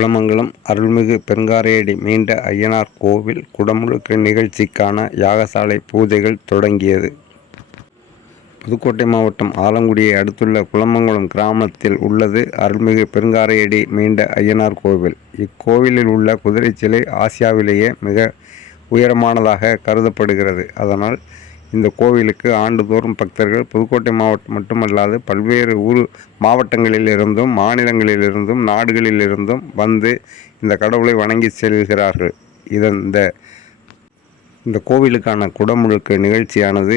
குளமங்கலம் அருள்மிகு பெருங்காரையடி மீண்ட ஐயனார் கோவில் குடமுழுக்கு நிகழ்ச்சிக்கான யாகசாலை பூஜைகள் தொடங்கியது. புதுக்கோட்டை மாவட்டம் ஆலங்குடியை அடுத்துள்ள குளமங்கலம் கிராமத்தில் உள்ளது அருள்மிகு பெருங்காரையடி மீண்ட ஐயனார் கோவில். இக்கோவிலில் உள்ள குதிரை சிலை ஆசியாவிலேயே மிக உயரமானதாக கருதப்படுகிறது. அதனால் இந்த கோவிலுக்கு ஆண்டுதோறும் பக்தர்கள் புதுக்கோட்டை மாவட்டம் மட்டுமல்லாது பல்வேறு ஊர் மாவட்டங்களிலிருந்தும் மாநிலங்களிலிருந்தும் நாடுகளிலிருந்தும் வந்து இந்த கடவுளை வணங்கி செல்கிறார்கள். இதன் இந்த இந்த கோவிலுக்கான குடமுழுக்கு நிகழ்ச்சியானது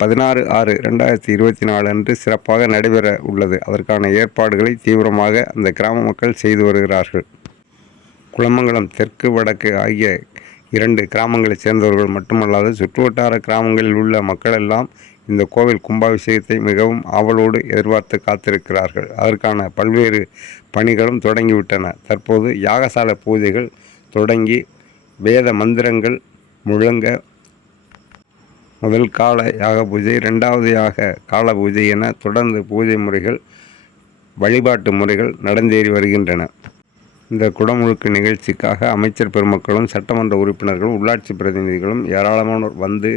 பதினாறு ஆறு ரெண்டாயிரத்தி இருபத்தி நாலு அன்று சிறப்பாக நடைபெற உள்ளது. அதற்கான ஏற்பாடுகளை தீவிரமாக அந்த கிராம மக்கள் செய்து வருகிறார்கள். குளமங்கலம் தெற்கு வடக்கு ஆகிய இரண்டு கிராமங்களைச் சேர்ந்தவர்கள் மட்டுமல்லாது சுற்றுவட்டார கிராமங்களில் உள்ள மக்கள் எல்லாம் இந்த கோவில் கும்பாபிஷேகத்தை மிகவும் ஆவலோடு எதிர்பார்த்து காத்திருக்கிறார்கள். அதற்கான பல்வேறு பணிகளும் தொடங்கிவிட்டன. தற்போது யாகசால பூஜைகள் தொடங்கி வேத மந்திரங்கள் முழங்க முதல் கால யாக பூஜை ரெண்டாவது யாக கால பூஜை என தொடர்ந்து பூஜை முறைகள் வழிபாட்டு முறைகள் நடந்தேறி வருகின்றன. இந்த குடமுழுக்கு நிகழ்ச்சிக்காக அமைச்சர் பெருமக்களும் சட்டமன்ற உறுப்பினர்களும் உள்ளாட்சி பிரதிநிதிகளும் ஏராளமானோர் வந்து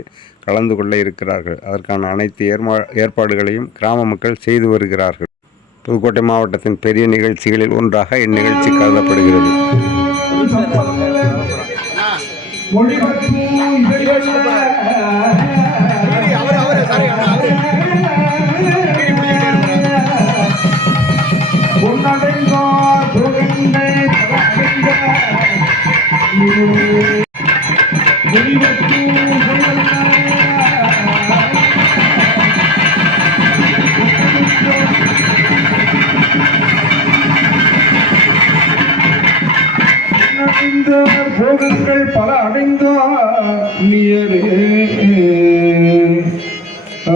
கலந்து கொள்ள இருக்கிறார்கள். அதற்கான அனைத்து ஏர்மா ஏற்பாடுகளையும் கிராம மக்கள் செய்து வருகிறார்கள். புதுக்கோட்டை மாவட்டத்தின் பெரிய நிகழ்ச்சிகளில் ஒன்றாக இந்நிகழ்ச்சி கருதப்படுகிறது. அவர் போகங்கள் பல அடைந்தார் நீயரே ஆ,